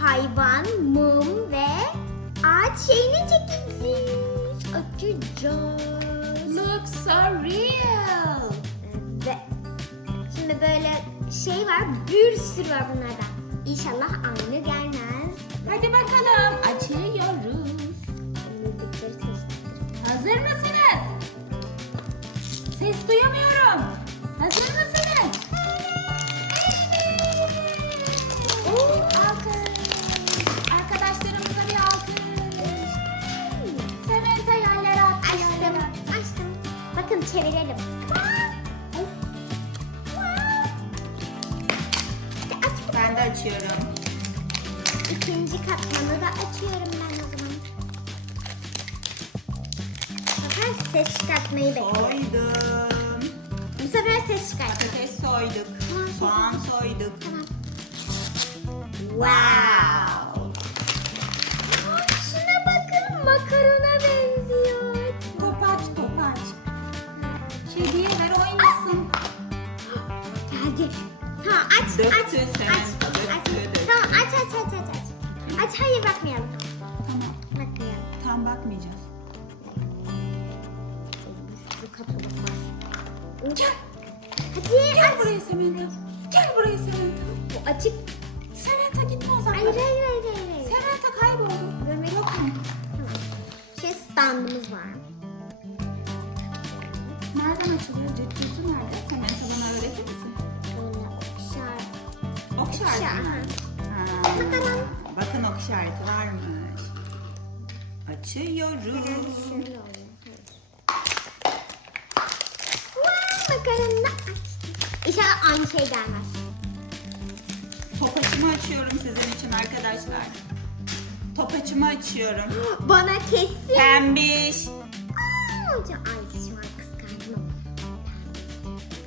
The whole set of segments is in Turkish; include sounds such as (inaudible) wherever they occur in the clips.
hayvan, mum ve ağaç şeyini çekeceğiz. Açacağız. Looks so real. Ve şimdi böyle şey var, bir sürü var bunlardan. İnşallah aynı gelmez. Hadi bakalım açıyoruz. Hazır mısınız? Ses duyamıyorum. Sefer ses çıkartmayı bekliyorum. Soydum. Bu sefer ses çıkart. Patates soyduk. Soğan soyduk. Tamam. Wow. Aa, şuna bakın makarona benziyor. Topaç topaç. Kediye ver oynasın. Geldi. Tamam aç Döktü aç sen, aç. döktü, aç. döktü. Tamam aç aç aç aç aç. Aç hayır bakmayalım. Tamam. Bakmayalım. Tam bakmayacağız. Katılık var. Gel. Hadi Gel aç. buraya Samantha. Gel buraya Samantha. Bu açık. Samantha gitme o zaman. Hayır hayır hayır hayır. Samantha kayboldu. Görmek Yok mu? Tamam. Şey standımız var. Nereden açılıyor? Cüccüsü nerede? Samantha bana öğretir misin? Böyle okşar. Ok işareti mi? Ha. Bakalım. Bakın ok işareti varmış. Açıyoruz. Şöyle oluyor. Makarna açtım. İnşallah aynı şey gelmez. Topaçımı açıyorum sizin için arkadaşlar. Topaçımı açıyorum. (gasps) Bana kesin. Pembiş. Aa, Hocam ay şu an kıskandım.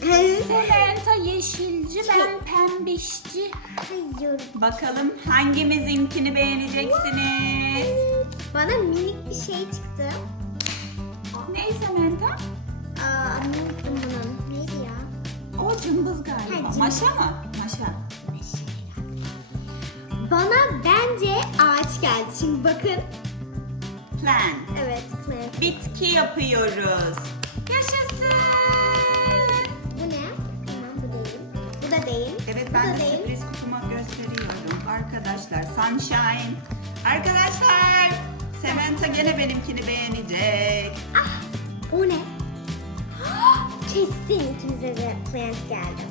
(laughs) Samantha yeşilci, ben pembişci. Hayır. Bakalım hangimizinkini beğeneceksiniz? Bana minik bir şey çıktı. Ne Samantha? Aa, unuttum bunun. Neydi ya? O cımbız galiba. Ha, cımbız. Maşa mı? Maşa. Bana bence ağaç geldi. Şimdi bakın. Plant. Evet. evet. Bitki yapıyoruz. Yaşasın. Bu ne? Tamam bu değil. Bu da değil. Evet bu ben de değil. sürpriz kutuma gösteriyorum arkadaşlar. Sunshine. Arkadaşlar Samantha gene benimkini beğenecek. Ah, o ne? Kesin ikimize de plant geldi.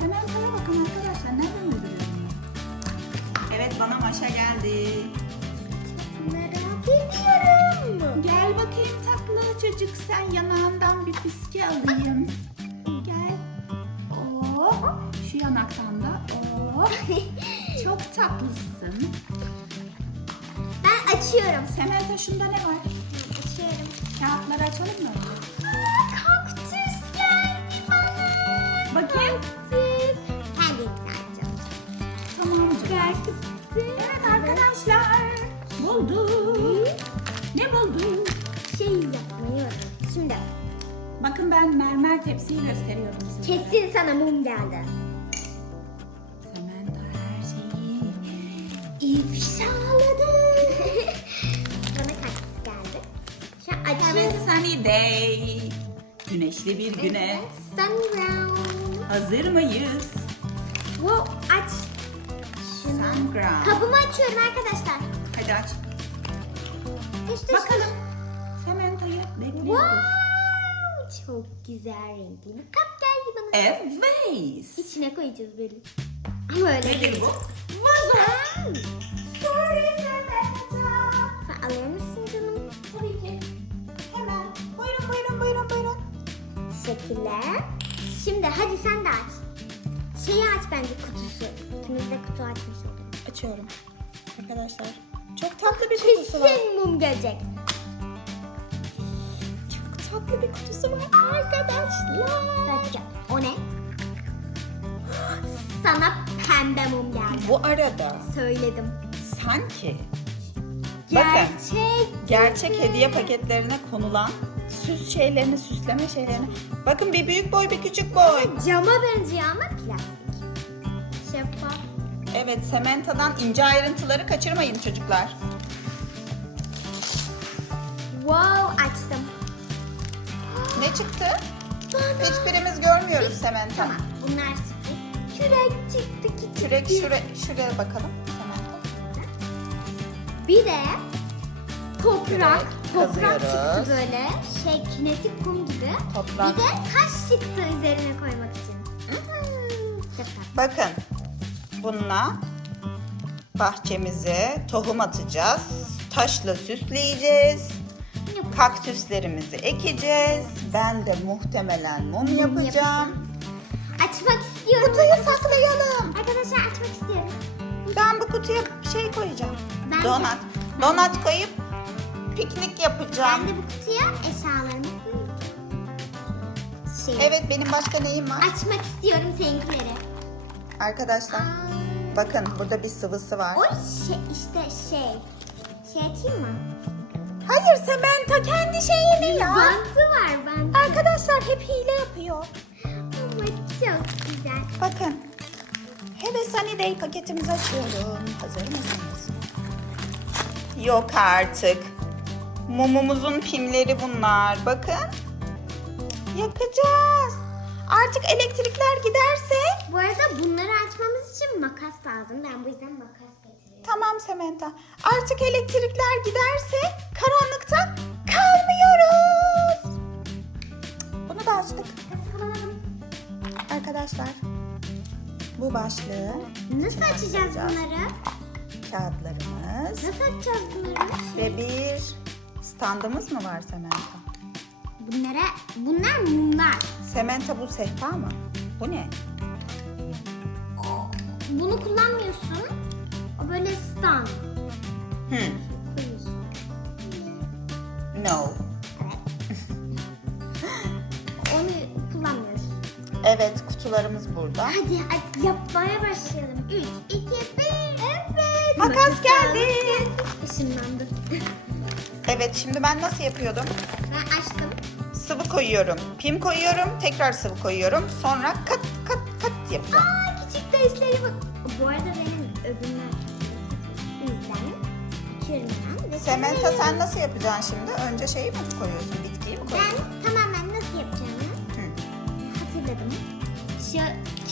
Samantha'ya bakın arkadaşlar nereden uyduruyorum? Evet bana maşa geldi. Merak ediyorum. Gel bakayım tatlı çocuk sen yanağından bir fiske alayım. Gel. Oo, şu yanaktan da. Oo, (laughs) çok tatlısın. Ben açıyorum. Samantha şunda ne var? Açıyorum. Kağıtları açalım mı? Ne bulduk? Şey yapmayı öğrendim. Şimdi Bakın ben mermer tepsiyi gösteriyorum size. kesin sana mum geldi. Samantha her şeyi İfşaladı. (laughs) bana kaktüs geldi. Şu an açıyorum. sunny day. Güneşli bir güne. Evet, Sunground. Hazır mıyız? Wow, aç. Şunu. Sunground. Kapımı açıyorum arkadaşlar. Hadi aç. İşte Bakalım. Samantha'yı bekliyoruz. Wow, çok güzel renkli bir kap geldi bana. Evet. İçine koyacağız böyle. Ama öyle Nedir bu? Vazo. Sorry Samantha. Sen alır mısın canım? Tabii ki. Hemen. Buyurun buyurun buyurun buyurun. Teşekkürler. Şimdi hadi sen de aç. Şeyi aç bence kutusu. İkimiz de kutu açmış olduk. Açıyorum. Arkadaşlar. Çok tatlı bir kutusu var. Kesin mum gelecek. Çok tatlı bir kutusu var. Arkadaşlar. Bakacağım. O ne? Sana pembe mum geldi. Bu arada Söyledim. sanki Gerçek. Gerçek hediye paketlerine konulan süs şeylerini, süsleme şeylerini. Bakın bir büyük boy, bir küçük boy. Cama benziyor ama plastik. Şeffaf. Evet, sementadan ince ayrıntıları kaçırmayın çocuklar. Wow açtım. Ne çıktı? Hiçbirimiz görmüyoruz sementa. Tamam bunlar sürpriz. Kürek çıktı küçük. Kürek bir- şuraya, şuraya bakalım. Sementa. Bir de toprak. Kürek toprak çıktı böyle. Şey kinetik kum gibi. Toprak. Bir de taş çıktı üzerine koymak için. Bakın, bununla bahçemize tohum atacağız. Taşla süsleyeceğiz. Kaktüslerimizi ekeceğiz. Ben de muhtemelen mum yapacağım. Açmak istiyorum. Kutuyu saklayalım. Arkadaşlar açmak istiyorum. Ben bu kutuya şey koyacağım. Ben de- Donat. Donat koyup piknik yapacağım. Ben de bu kutuya eşyalarımı koyacağım. Şey, Evet benim başka neyim var? Açmak istiyorum seninkileri. Arkadaşlar Aa, bakın burada bir sıvısı var. o şey işte şey. Şey açayım mı? Hayır Sementa kendi şeyini ya. Bantı var bantı. Arkadaşlar hep hile yapıyor. Ama çok güzel. Bakın. Have a Sunny Day paketimizi açıyorum. Hazır mısınız? Yok artık. Mumumuzun pimleri bunlar. Bakın. Yakacağız. Artık elektrikler giderse Bu arada bunları açmamız için makas lazım. Ben bu yüzden makas getiriyorum. Tamam Sementa. Artık elektrikler giderse karanlıkta kalmıyoruz. Bunu da açtık. Arkadaşlar bu başlığı Nasıl açacağız bunları? kağıtlarımız Nasıl açacağız bunları? ve bir standımız mı var Sementa? Bunlara, bunlar mumlar. Sementa bu sehpa mı? Bu ne? Bunu kullanmıyorsun. O böyle stand. Hmm, Koyuyorsun. no. (laughs) Onu kullanmıyoruz. Evet kutularımız burada. Hadi, hadi yapmaya başlayalım. 3, 2, 1. Evet. Makas geldi. Işınlandı. (laughs) Evet şimdi ben nasıl yapıyordum? Ben açtım. Sıvı koyuyorum, pim koyuyorum, tekrar sıvı koyuyorum. Sonra kat kat kat yapacağım. Aa küçük deşleri bak. Bu arada benim açıyorum ben. Ve Sementa sen nasıl yapacaksın şimdi? Önce şeyi mi koyuyorsun, bitkiyi mi koyuyorsun? Ben tamamen nasıl yapacağımı Hı. hatırladım. Şu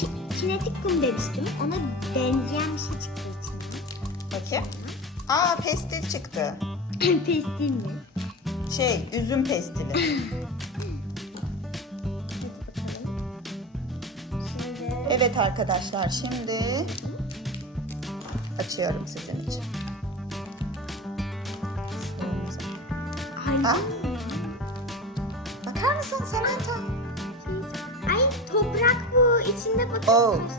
ki- kinetik kum demiştim. Ona benzeyen bir şey çıktı içinden. Bakayım. Aa pestil çıktı. Pestil mi? Şey, üzüm pestili. Şimdi (laughs) Evet arkadaşlar şimdi açıyorum sizin için. Ha? Bakar mısın Samantha? Ay toprak bu. İçinde bakın Oo. taşlar var.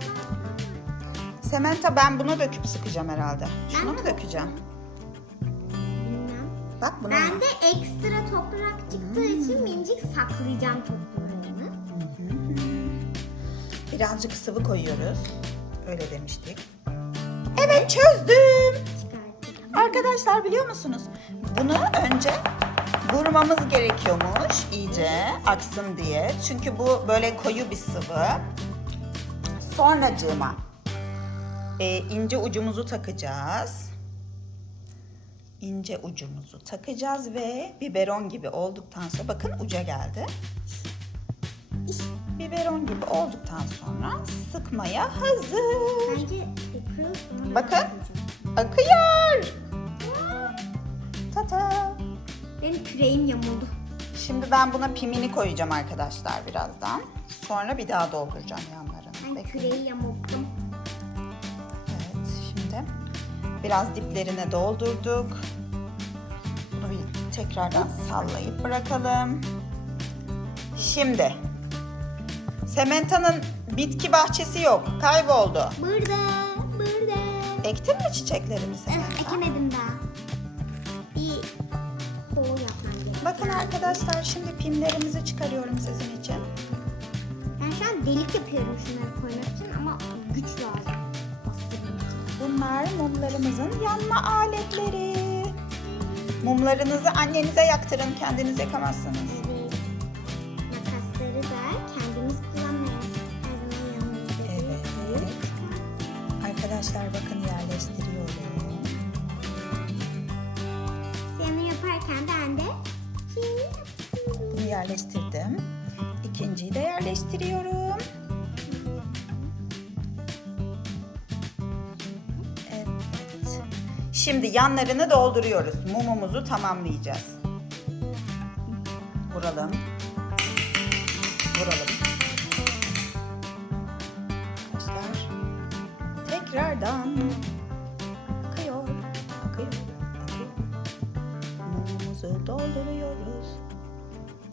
Sementa ben bunu döküp sıkacağım herhalde. Şunu mu dökeceğim? Bak bunu. Ben de ekstra toprak çıktığı için minicik saklayacağım toprağını. Birazcık sıvı koyuyoruz. Öyle demiştik. Evet çözdüm. Çıkartacağım. Arkadaşlar biliyor musunuz? Bunu önce vurmamız gerekiyormuş iyice aksın diye. Çünkü bu böyle koyu bir sıvı. Sonracığıma e, ince ucumuzu takacağız. İnce ucumuzu takacağız ve biberon gibi olduktan sonra bakın uca geldi. Biberon gibi olduktan sonra sıkmaya hazır. Bence Bakın. Akıyor. Tata. Benim küreğim yamuldu. Şimdi ben buna pimini koyacağım arkadaşlar birazdan. Sonra bir daha dolduracağım yanlarını. Ben Bekleyin. küreği yamulttum. Biraz diplerine doldurduk. Bunu bir tekrardan sallayıp bırakalım. Şimdi Sementa'nın bitki bahçesi yok. Kayboldu. Burada, burada. Ektin mi çiçeklerimi Eh, Sementa? ekemedim daha. Bir yapmam gerekiyor. Bakın arkadaşlar şimdi pimlerimizi çıkarıyorum sizin için. Ben şu an delik yapıyorum şunları koymak için ama güç lazım. Bunlar mumlarımızın yanma aletleri. Mumlarınızı annenize yaktırın. Kendiniz yakamazsınız. Evet. Makasları da kendimiz kullanmayız. Evet. Arkadaşlar bakın yerleştiriyorum. Siyahını yaparken ben de. Bunu yerleştirdim. İkinciyi de yerleştiriyorum. Şimdi yanlarını dolduruyoruz. Mumumuzu tamamlayacağız. Vuralım. Vuralım. Arkadaşlar. Tekrardan. Akıyor. Akıyor. Akıyor. Mumumuzu dolduruyoruz.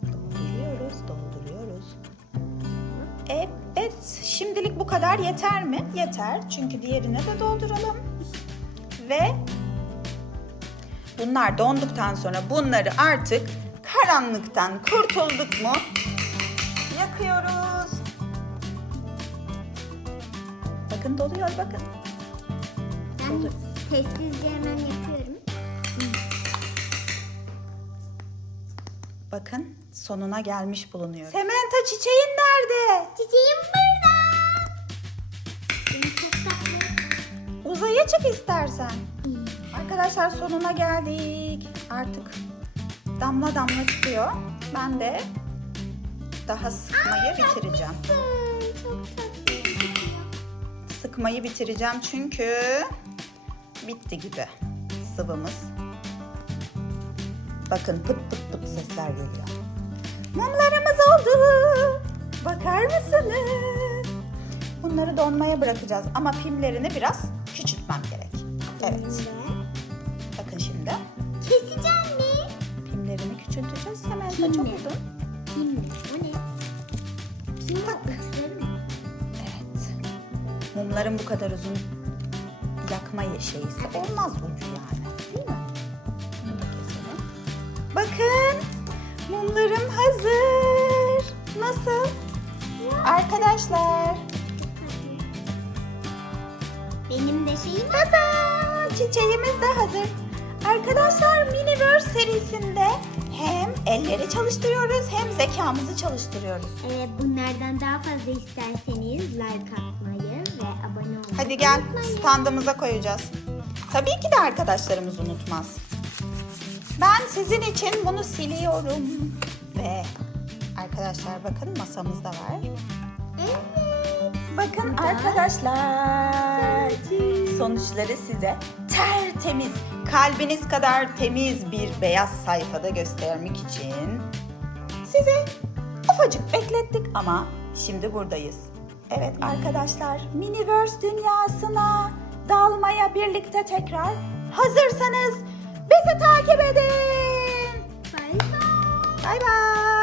Dolduruyoruz, dolduruyoruz. Evet, şimdilik bu kadar yeter mi? Yeter. Çünkü diğerine de dolduralım. Ve bunlar donduktan sonra bunları artık karanlıktan kurtulduk mu? Yakıyoruz. Bakın doluyor bakın. Ben Oldu. sessizce hemen yapıyorum. Bakın sonuna gelmiş bulunuyor. Sementa çiçeğin nerede? Çiçeğim burada. Uzaya çık istersen. Arkadaşlar sonuna geldik. Artık damla damla çıkıyor. Ben de daha sıkmayı bitireceğim. Çok tatlı. Sıkmayı bitireceğim çünkü bitti gibi sıvımız. Bakın pıt pıt pıt sesler geliyor. Mumlarımız oldu. Bakar mısınız? Bunları donmaya bırakacağız ama pimlerini biraz küçültmem gerek. Evet. Bakın şimdi. Keseceğim mi? Pimlerini küçülteceğiz. Hemen Pim çok mi? uzun. Pim mi? O ne? Pim mı? Evet. Mumların bu kadar uzun yakma şeysi olmaz ucu yani. Değil mi? Bakın mumlarım hazır. Nasıl? Arkadaşlar. Benim de şeyim Tadam! Çiçeğimiz de hazır. Arkadaşlar Miniverse serisinde hem elleri çalıştırıyoruz hem zekamızı çalıştırıyoruz. Ee, bunlardan daha fazla isterseniz like atmayı ve abone olmayı Hadi gel unutmayın. standımıza koyacağız. Tabii ki de arkadaşlarımız unutmaz. Ben sizin için bunu siliyorum. Ve arkadaşlar bakın masamızda var. Evet. Bakın arkadaşlar. Sonuçları size tertemiz, kalbiniz kadar temiz bir beyaz sayfada göstermek için size ufacık beklettik ama şimdi buradayız. Evet arkadaşlar, Miniverse dünyasına dalmaya birlikte tekrar hazırsanız bizi takip edin. Bye bye. Bay bay.